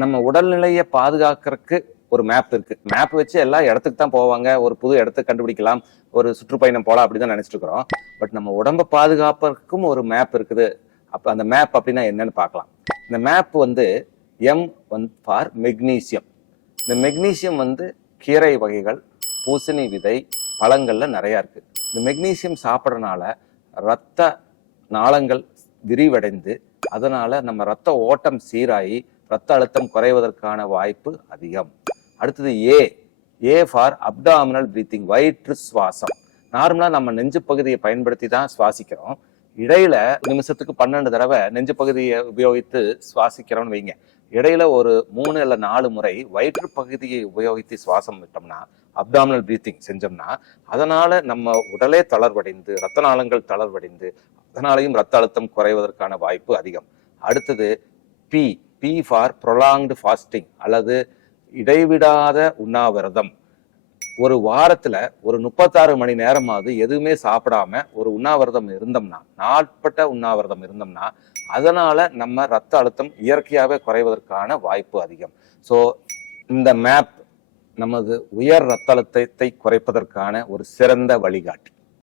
நம்ம உடல்நிலையை பாதுகாக்கிறதுக்கு ஒரு மேப் இருக்கு. மேப் வச்சு எல்லா இடத்துக்கு தான் போவாங்க, ஒரு புது இடத்துக்கு கண்டுபிடிக்கலாம், ஒரு சுற்றுப்பயணம் போலாம் அப்படிதான் நினைச்சிட்டு இருக்கிறோம். பட் நம்ம உடம்பை பாதுகாப்பதற்கும் ஒரு மேப் இருக்குது. அப்ப அந்த மேப் அப்படின்னா என்னன்னு பார்க்கலாம். இந்த மேப் வந்து எம் ஃபார் மெக்னீசியம். இந்த மெக்னீசியம் வந்து கீரை வகைகள், பூசணி விதை, பழங்கள்ல நிறைய இருக்கு. இந்த மெக்னீசியம் சாப்பிட்றதுனால ரத்த நாளங்கள் விரிவடைந்து அதனால நம்ம ரத்த ஓட்டம் சீராகி ரத்த அழுத்தம் குறைவதற்கான வாய்ப்பு அதிகம். அடுத்தது ஏ ஃபார் அப்டாமினல் பிரீத்திங், வயிற்று சுவாசம். நார்மலா நம்ம நெஞ்சு பகுதியை பயன்படுத்தி தான் சுவாசிக்கிறோம். இடையில நிமிஷத்துக்கு 12 தடவை நெஞ்சு பகுதியை உபயோகித்து சுவாசிக்கிறோம்னு வைங்க. இடையில ஒரு 3 இல்ல 4 முறை வயிற்று பகுதியை உபயோகித்து சுவாசம் விட்டோம்னா, அப்டாமினல் பிரீத்திங் செஞ்சோம்னா, அதனால நம்ம உடலே தளர்வடைந்து ரத்த நாளங்கள் தளர்வடைந்து அதனாலையும் ரத்த அழுத்தம் குறைவதற்கான வாய்ப்பு அதிகம். அடுத்தது பி ஃபார் ப்ரொலாங்டு ஃபாஸ்டிங் அல்லது இடைவிடாத உண்ணாவிரதம். ஒரு வாரத்துல ஒரு 36 மணி நேரமாவது எதுவுமே சாப்பிடாம ஒரு உண்ணாவிரதம் இருந்தோம்னா, நாட்பட்ட உண்ணாவிரதம் இருந்தோம்னா, அதனால நம்ம ரத்த அழுத்தம் இயற்கையாவே குறைவதற்கான வாய்ப்பு அதிகம். ஸோ இந்த மேப் நமது உயர் ரத்த அழுத்தத்தை குறைப்பதற்கான ஒரு சிறந்த வழிகாட்டி.